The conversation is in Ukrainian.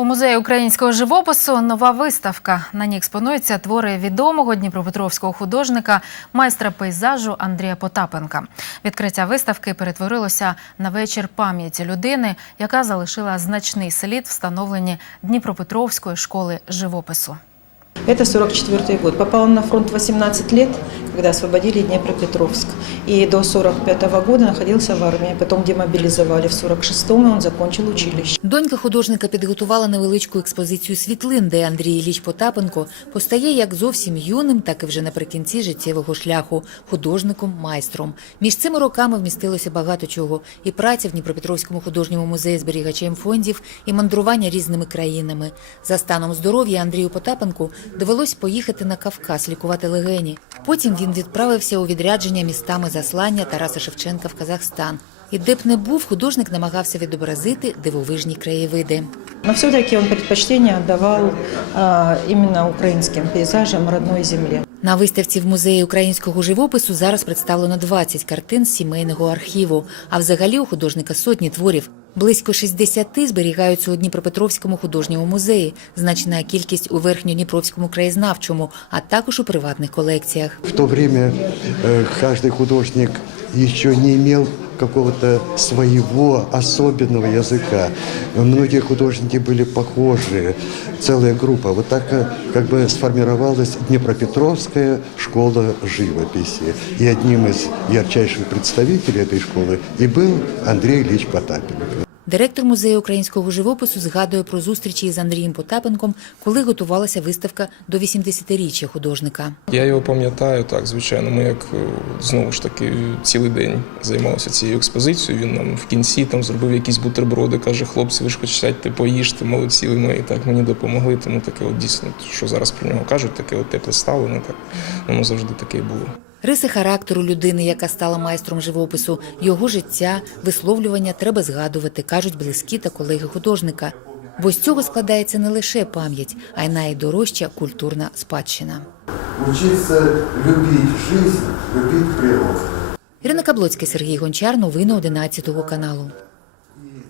У музеї українського живопису нова виставка. На ній експонуються твори відомого дніпропетровського художника, майстра пейзажу Андрія Потапенка. Відкриття виставки перетворилося на вечір пам'яті людини, яка залишила значний слід встановленні Дніпропетровської школи живопису. Это 44 год. Попал он на фронт 18 лет, когда освободили Днепропетровск. И до 45 года находился в армии. Потом демобилизовали. В 46-м он закончил училище. Донька художника підготувала невеличку експозицію світлин, де Андрій Ілліч Потапенко постає як зовсім юним, так і вже наприкінці життєвого шляху художником, майстром. Між цими роками вмістилося багато чого: і праця в Дніпропетровському художньому музеї зберігачем фондів, і мандрування різними країнами. За станом здоров'я Андрію Потапенку довелось поїхати на Кавказ лікувати легені. Потім він відправився у відрядження містами заслання Тараса Шевченка в Казахстан. І де б не був, художник намагався відобразити дивовижні краєвиди. Но все-таки он предпочтение отдавал а, именно украинским пейзажам родной земле. На виставці в музеї українського живопису зараз представлено 20 картин з сімейного архіву. А взагалі у художника сотні творів. Близько 60 зберігаються у Дніпропетровському художньому музеї, значна кількість у Верхньодніпровському краєзнавчому, а також у приватних колекціях. В то время э, каждый художник еще не имел какого-то своего особенного языка. Многие художники были похожи, целая группа. Вот так э, как бы сформировалась Днепропетровская школа живописи. И одним из ярчайших представителей этой школы и был Андрей Ильич Потапенко. Директор музею українського живопису згадує про зустрічі із Андрієм Потапенком, коли готувалася виставка до 80-річчя художника. Я його пам'ятаю, так, звичайно. Ми як е, знову ж таки цілий день займалися цією експозицією. Він нам в кінці там зробив якісь бутерброди, каже, хлопці, ви ж хоч сядьте, поїжте, молодці, ви і так мені допомогли. Тому таке от дійсно, що зараз про нього кажуть, таке от тепле ставлення, так воно завжди таке було. Риси характеру людини, яка стала майстром живопису, його життя, висловлювання треба згадувати, кажуть близькі та колеги художника. Бо з цього складається не лише пам'ять, а й найдорожча культурна спадщина. Учиться любити життя, любити природу. Ірина Каблоцька, Сергій Гончар. Новини 11 каналу.